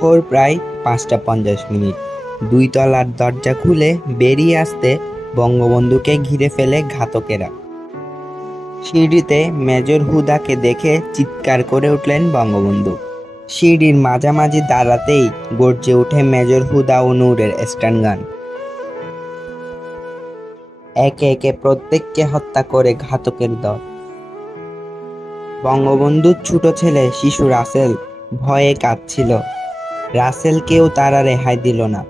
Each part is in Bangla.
ভোর প্রায় ৫টা ৫০ মিনিট। ২ তলার দরজা খুলে বেরিয়ে আসতে বঙ্গবন্ধুকে ঘিরে ফেলে ঘাতকেরা। সিঁড়িতে মেজর হুদাকে দেখে চিৎকার করে উঠলেন বঙ্গবন্ধু। সিঁড়ির মাঝামাঝি দাঁড়াতেই গর্জে ওঠে মেজর হুদা ও নূরের স্টানগান। একে একে প্রত্যেককে হত্যা করে ঘাতকের দল। বঙ্গবন্ধুর ছোট ছেলে শিশু রাসেল ভয়ে কাঁদছিল। রাসেলকেও তারা রেহাই দিল না।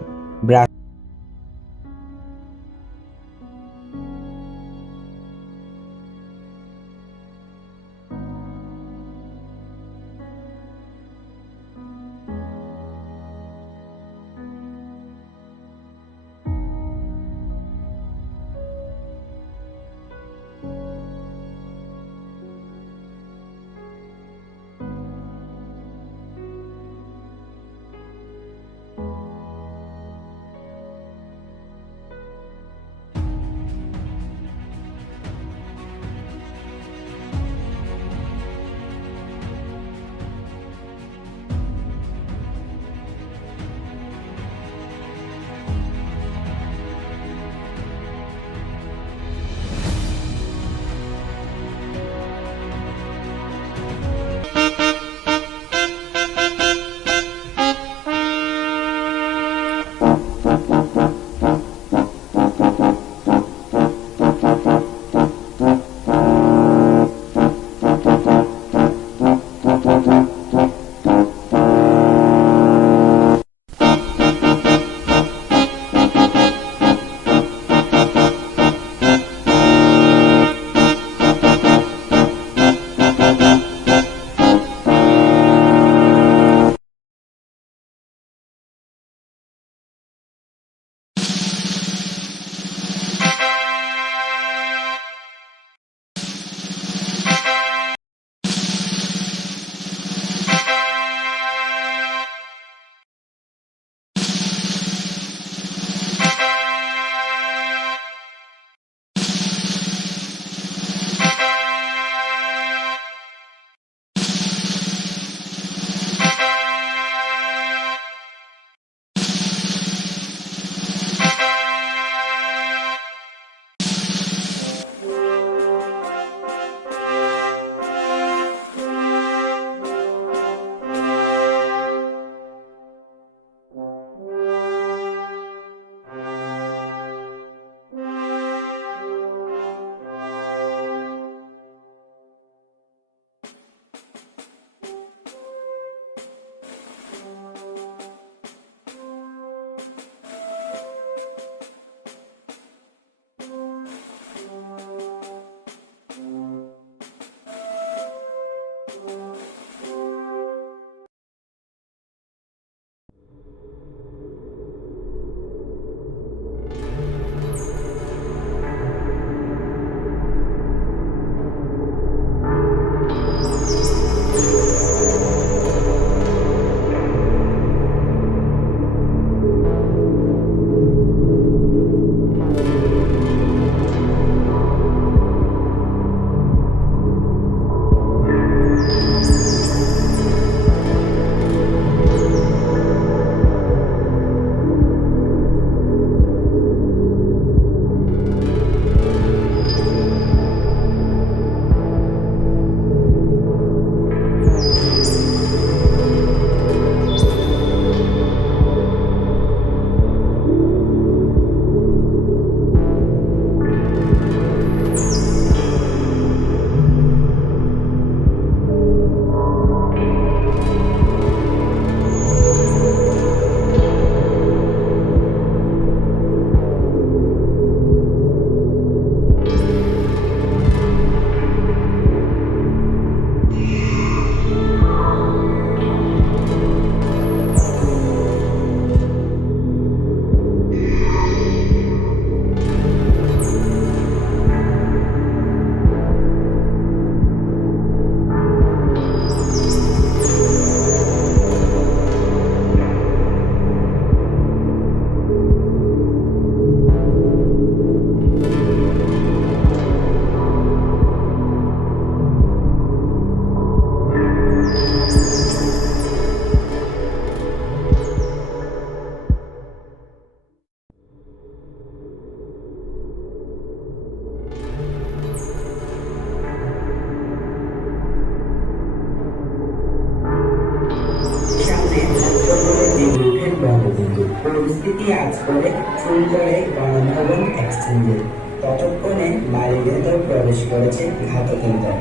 শুরু করে গণভবন এক্সচেঞ্জে। ততক্ষণে বাড়ির ভেতর প্রবেশ করেছে ঘাতকের দল।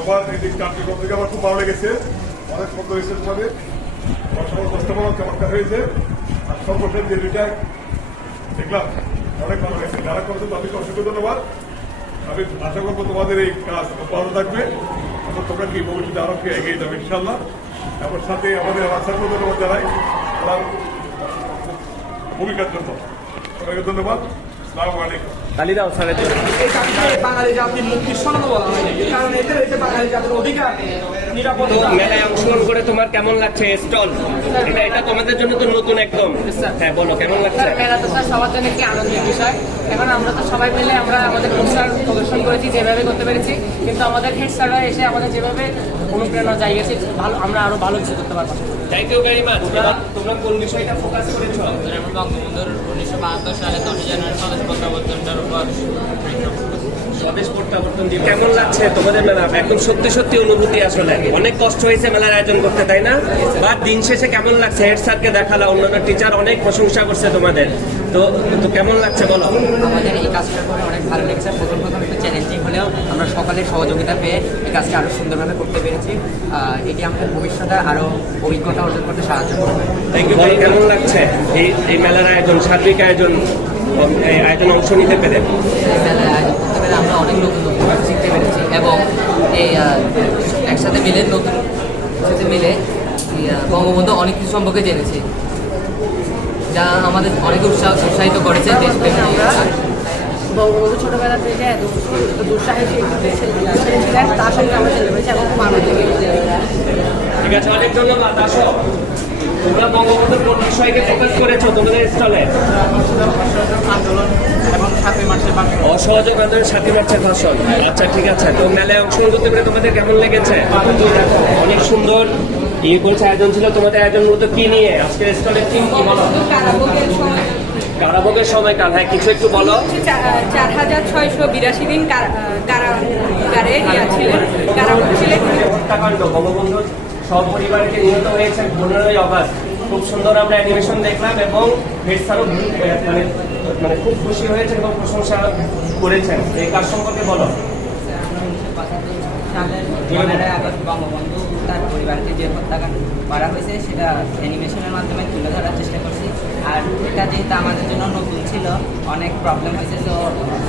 আমার এই দিকটা আপনি করতে গিয়ে আমার খুব ভালো লেগেছে, অনেক সুন্দর হয়েছে সাথে উপস্থাপনা চমৎকার হয়েছে। আর সর্বশেষ যে দুইটা দেখলাম অনেক ভালো হয়েছে, যারা করেছে তাদেরকে অসংখ্য ধন্যবাদ। আমি আশা করবো তোমাদের এই কাজ ভালো থাকবে এবং তোমরা কি ভবিষ্যতে আরো কি এগিয়ে যাবে ইনশাল্লাহ। এবং সাথে আমাদের অসংখ্য ধন্যবাদ জানাই তার ভূমিকার জন্য। সবাইকে ধন্যবাদ। আসসালামু আলাইকুম। তালি দাও স্যারের জন্য। এই কাজটা বাঙালি জাতির মুক্তির সনদ বলা হয়, কারণ এতে রয়েছে বাঙালি জাতির অধিকার, নিরাপত্তা। মেলায় অংশগ্রহণ করে তোমার কেমন লাগছে? স্টল এটা তোমাদের জন্য তো নতুন একদম। হ্যাঁ বলো কেমন লাগছে? মেলা তো স্যার সবার জন্য একটি আনন্দের বিষয়। এখন আমরা তো সবাই মিলে আমরা আমাদের পোস্টার প্রদর্শন করেছি যেভাবে করতে পেরেছি, কিন্তু আমাদের হেড স্যাররা এসে আমাদের যেভাবে অনুপ্রেরণা জায়গাছে ভালো, আমরা আরো ভালো কিছু করতে পারবো। Thank you very much. তোমরা কোন বিষয়টা ফোকাস করেছো? আমরা বঙ্গবন্ধুর 1972 সালে 10 জানুয়ারি স্বদেশ প্রত্যাবর্তনটার উপর স্বদেশ প্রত্যাবর্তন দিবস। কেমন লাগছে তোমাদের মেলা? এখন সত্যি সত্যি অনুভূতি আসলে অনেক কষ্ট হয়েছে মেলার আয়োজন করতে, তাই না? বা দিন শেষে কেমন লাগছে? হেড স্যারকে দেখালা, অন্যান্য টিচার অনেক প্রশংসা করছে তোমাদের, তো তো কেমন লাগছে বলো? আমাদের এই কাজটা করে অনেক ভালো লেগেছে। প্রথম একটু চ্যালেঞ্জিং হলেও আমরা সকলের সহযোগিতা পেয়ে এই কাজটা আরো সুন্দরভাবে করতে পেরেছি। এটি আমাদের ভবিষ্যতে আরো অভিজ্ঞতা অর্জন করতে সাহায্য করবে। Thank you. কেমন লাগছে এই মেলার আয়োজন, সার্বিক আয়োজন, এই আয়োজন অংশ নিতে পেরে? মেলায় আয়োজন করতে পেরে আমরা অনেক নতুন নতুন কিছু শিখতে পেরেছি এবং এই একসাথে মিলে বঙ্গবন্ধু অনেক কিছু সম্পর্কে জেনেছি, যা আমাদের অনেক উৎসাহিত করেছে দেশপ্রেম। আমরা বঙ্গবন্ধু ছোটবেলা থেকে এত দুঃসাহসী ছিলেন, তার সঙ্গে আমরা চলে পেরেছি এবং খুব আনন্দ পেয়েছি। ঠিক আছে, অনেক ধন্যবাদ। আসো, তোমরা বঙ্গবন্ধুর কোন বিষয়কে ফোকাস করেছো তোমাদের স্টলে? আন্দোলন এবং 7ই মার্চের অসহযোগ আন্দোলন, 7ই মার্চের ভাষণ। আচ্ছা ঠিক আছে, তো মেলায় অংশগ্রহণ করতে পেরে তোমাদের কেমন লেগেছে? অনেক সুন্দর বলছে আয়োজন ছিল। তোমাদের আয়োজন মূলত কি নিয়ে? আজকের স্টলের থিম কি বলো? কারাভোগের সময়কাল। হ্যাঁ, কিছু একটু বলো। 4682 দিন কারাগারে ছিলেন, কারাভোগ ছিলেন। হত্যাকাণ্ড, বঙ্গবন্ধু সপরিবারকে নিহত হয়েছেন 15ই অগস্ট। খুব সুন্দর আমরা অ্যানিমেশন দেখলাম এবং হেড স্যারও মানে খুব খুশি হয়েছেন এবং প্রশংসা করেছেন। এই কাজ সম্পর্কে বলো। সালের 15ই আগস্ট বঙ্গবন্ধু তার পরিবারকে যে হত্যাকাণ্ড করা হয়েছে সেটা অ্যানিমেশনের মাধ্যমে তুলে ধরার চেষ্টা করছি। আর এটা যেহেতু আমাদের জন্য নতুন ছিল, অনেক প্রবলেম হয়েছে, তো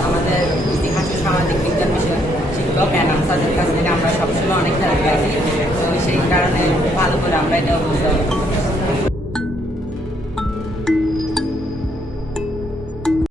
আমাদের ইতিহাস ও সামাজিক বিজ্ঞান বিষয় শিক্ষক অ্যানাউন্সারদের কাছ থেকে আমরা সবসময় অনেক হেল্প পেয়েছি। তো সেই কারণে ভালো করে আমরা এটা বুঝতে